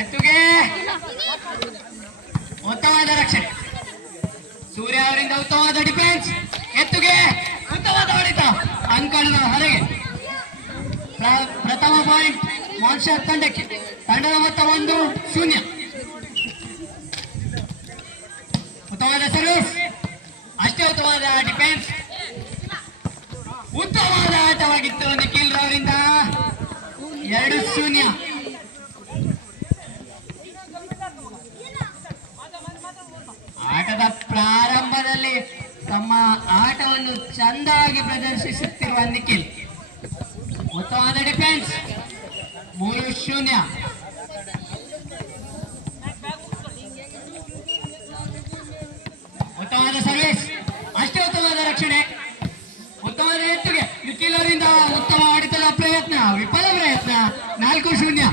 ಎತ್ತುಗೆ ಉತ್ತಮವಾದ ರಕ್ಷಣೆ. ಸೂರ್ಯ ಅವರಿಂದ ಉತ್ತಮವಾದ ಡಿಫೆನ್ಸ್. ಎತ್ತುಗೆ ಉತ್ತಮವಾದ ಹೊಡೆತ. ಅಂಕಣದ ಹೊರಗೆ. ಪ್ರಥಮ ಪಾಯಿಂಟ್ ಮಾನ್ಸ್ಟರ್ ತಂಡಕ್ಕೆ. ತಂಡದ ಮೊತ್ತ 1-0. ಉತ್ತಮವಾದ ಸರ್ವಿಸ್. ಅಷ್ಟೇ ಉತ್ತಮವಾದ ಡಿಫೆನ್ಸ್. ಉತ್ತಮವಾದ ಆಟವಾಗಿತ್ತು ನಿಖಿಲ್ ಅವರಿಂದ. 2-0. ಆಟದ ಪ್ರಾರಂಭದಲ್ಲಿ ತಮ್ಮ ಆಟವನ್ನು ಚಂದಾಗಿ ಪ್ರದರ್ಶಿಸುತ್ತಿರುವ ನಿಖಿಲ್. ಉತ್ತಮವಾದ ಡಿಫೆನ್ಸ್. 3-0. ಉತ್ತಮವಾದ ಸರ್ವಿಸ್. ಅಷ್ಟೇ ಉತ್ತಮವಾದ ರಕ್ಷಣೆ. ಉತ್ತಮವಾದ ಎತ್ತುಗೆ ನಿಖಿಲ್ ಅವರಿಂದ ಉತ್ತಮ ಆಡಿತದ ಪ್ರಯತ್ನ. ವಿಫಲ ಪ್ರಯತ್ನ. 4-0.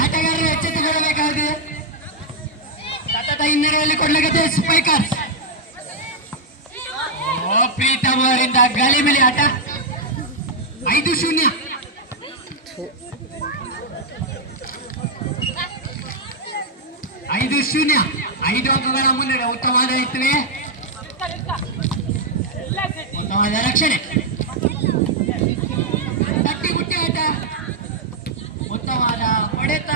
ಆಟಗಾರರು ಎಚ್ಚೆತ್ತುಕೊಳ್ಳಬೇಕಾಗಿದೆ. ಸತತ ಹಿನ್ನಡೆಯಲ್ಲಿ ಕೊಡ್ಲಾಗತ್ತೆ ಸ್ಪೈಕರ್ಸ್. ಪ್ರೀತಮ್ ಅವರಿಂದ ಗಲಿಬಿಲಿ ಆಟ. 5-0. 5-0. 5 ಅಂಕಗಳ ಮುನ್ನಡೆ. ಉತ್ತಮವಾದ ಎತ್ತುವೆ. ಉತ್ತಮವಾದ ರಕ್ಷಣೆ. ತಟ್ಟಿ ಮುಟ್ಟಿ ಆಟ. ಉತ್ತಮವಾದ ಹೊಡೆತ.